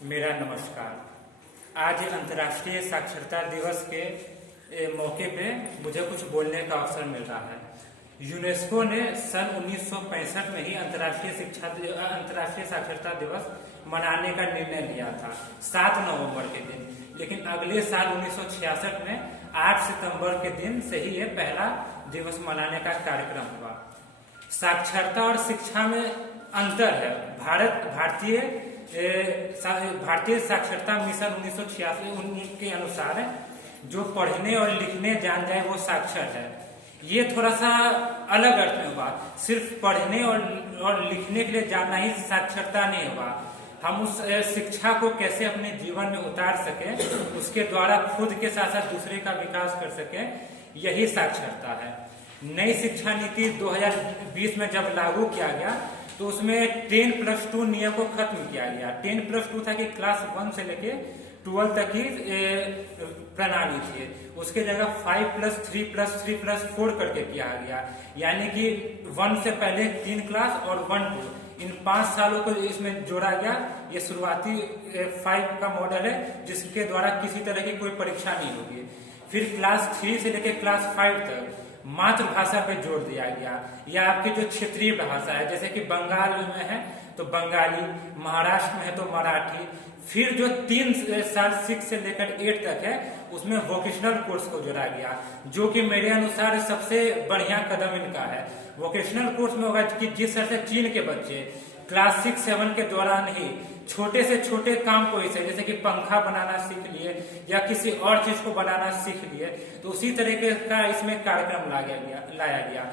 मेरा नमस्कार। आज अंतर्राष्ट्रीय साक्षरता दिवस के मौके पे मुझे कुछ बोलने का अवसर मिल रहा है। यूनेस्को ने सन 1965 में ही अंतर्राष्ट्रीय साक्षरता दिवस मनाने का निर्णय लिया था 7 नवंबर के दिन, लेकिन अगले साल 1966 में 8 सितंबर के दिन से ही ये पहला दिवस मनाने का कार्यक्रम हुआ। साक्षरता और शिक्षा में अंतर है। भारतीय साक्षरता मिशन 1986 के अनुसार जो पढ़ने और लिखने जान जाए वो साक्षर है। ये थोड़ा सा अलग अर्थ में हुआ। सिर्फ पढ़ने और लिखने के लिए जानना ही साक्षरता नहीं हुआ। हम उस शिक्षा को कैसे अपने जीवन में उतार सके, उसके द्वारा खुद के साथ साथ दूसरे का विकास कर सके, यही साक्षरता है। नई शिक्षा नीति 2020 में जब लागू किया गया तो उसमें 10+2 नियम को खत्म किया गया। 10+2 था कि क्लास 1 से लेके 12 तक की प्रणाली थी। उसके जगह 5+3+3+4 करके किया गया, यानी कि 1 से पहले 3 क्लास और 1-2 इन 5 सालों को इसमें जोड़ा गया। ये शुरुआती 5 का मॉडल है जिसके द्वारा किसी तरह की कोई परीक्षा नहीं होगी। फिर क्लास 3 से लेकर क्लास 5 तक मातृभाषा पे जोर दिया गया, या आपकी जो क्षेत्रीय भाषा है, जैसे कि बंगाल में है तो बंगाली, महाराष्ट्र में है तो मराठी। फिर जो 3 साल 6 से लेकर 8 तक है उसमें वोकेशनल कोर्स को जोड़ा गया, जो कि मेरे अनुसार सबसे बढ़िया कदम इनका है। वोकेशनल कोर्स में होगा कि जिस तरह से चीन के बच्चे क्लास 6-7 के दौरान ही छोटे से छोटे काम को इसे, जैसे कि पंखा बनाना सीख लिए या किसी और चीज को बनाना सीख लिए, तो उसी तरीके का इसमें कार्यक्रम लाया गया।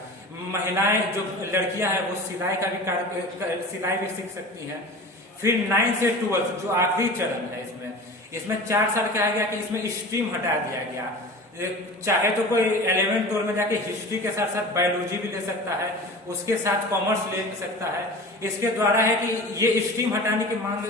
महिलाएं जो लड़कियां हैं वो सिलाई भी सीख सकती हैं। फिर 9 से 12 जो आखिरी चरण है इसमें 4 साल कहा गया कि इसमें स्ट्रीम हटा दिया गया। चाहे तो कोई 11-12 में जाके हिस्ट्री के साथ साथ बायोलॉजी भी ले सकता है, उसके साथ कॉमर्स ले सकता है। इसके द्वारा है कि ये स्ट्रीम हटाने की मांग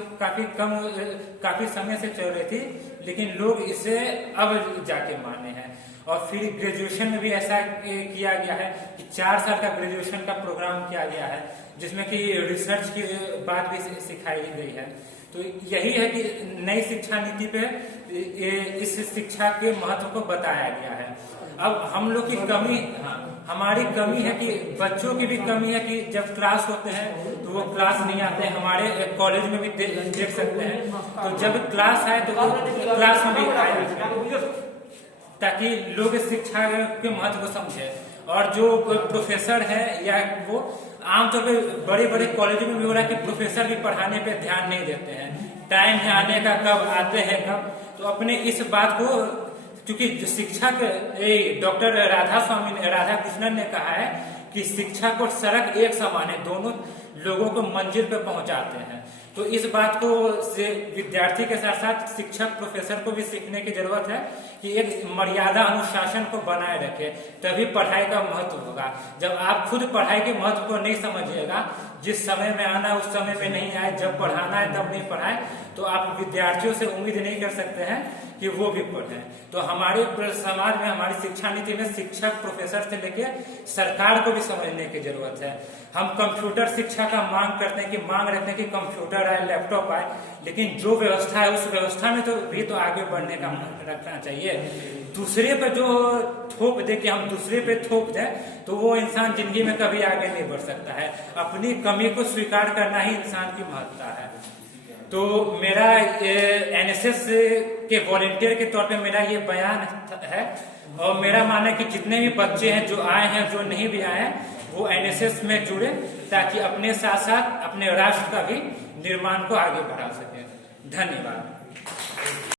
काफी समय से चल रही थी, लेकिन लोग इसे अब जाके माने हैं। और फिर ग्रेजुएशन में भी ऐसा किया गया है कि 4 साल का ग्रेजुएशन का प्रोग्राम किया गया है, जिसमें कि रिसर्च की बात भी सिखाई गई है। तो यही है कि नई शिक्षा नीति पे इस शिक्षा के महत्व को बताया गया है। अब हम लोग की कमी, हमारी कमी है कि बच्चों की भी कमी है कि जब क्लास होते हैं तो वो क्लास नहीं आते हैं। हमारे कॉलेज में भी देख सकते हैं, तो जब क्लास आए तो वो क्लास में भी आए, ताकि लोग शिक्षा के महत्व को समझे। और जो प्रोफेसर है या वो आमतौर पे बड़े बड़े कॉलेजों में भी हो रहा है कि प्रोफेसर भी पढ़ाने पे ध्यान नहीं देते हैं। टाइम है आने का, कब आते हैं कब, तो अपने इस बात को, क्योंकि शिक्षक डॉक्टर राधा कृष्णन ने कहा है कि शिक्षा को सड़क एक समान है, दोनों लोगों को मंजिल पे पहुंचाते हैं। तो इस बात को विद्यार्थी के साथ साथ शिक्षक प्रोफेसर को भी सीखने की जरूरत है कि एक मर्यादा अनुशासन को बनाए रखे, तभी पढ़ाई का महत्व होगा। जब आप खुद पढ़ाई के महत्व को नहीं समझिएगा, जिस समय में आना उस समय में नहीं आए, जब पढ़ाना है तब नहीं पढ़ाए, तो आप विद्यार्थियों से उम्मीद नहीं कर सकते हैं कि वो भी पढ़ें। तो हमारे समाज में, हमारी शिक्षा नीति में शिक्षक प्रोफेसर से लेके सरकार को भी समझने की जरूरत है। हम कंप्यूटर शिक्षा का मांग करते हैं कि मांग रखते हैं कि कंप्यूटर आए, लैपटॉप आए, लेकिन जो व्यवस्था है उस व्यवस्था में तो आगे बढ़ने का रखना चाहिए। दूसरे पे जो थोप दे कि हम दूसरे पे थोप दें, तो वो इंसान जिंदगी में कभी आगे नहीं बढ़ सकता है। अपनी कमी को स्वीकार करना ही इंसान की महत्ता है। तो मेरा एनएसएस के वॉलेंटियर के तौर पे मेरा ये बयान है, और मेरा मानना है कि जितने भी बच्चे हैं, जो आए हैं, जो नहीं भी आए हैं, वो एनएसएस में जुड़े, ताकि अपने साथ साथ अपने राष्ट्र का भी निर्माण को आगे बढ़ा सके। धन्यवाद।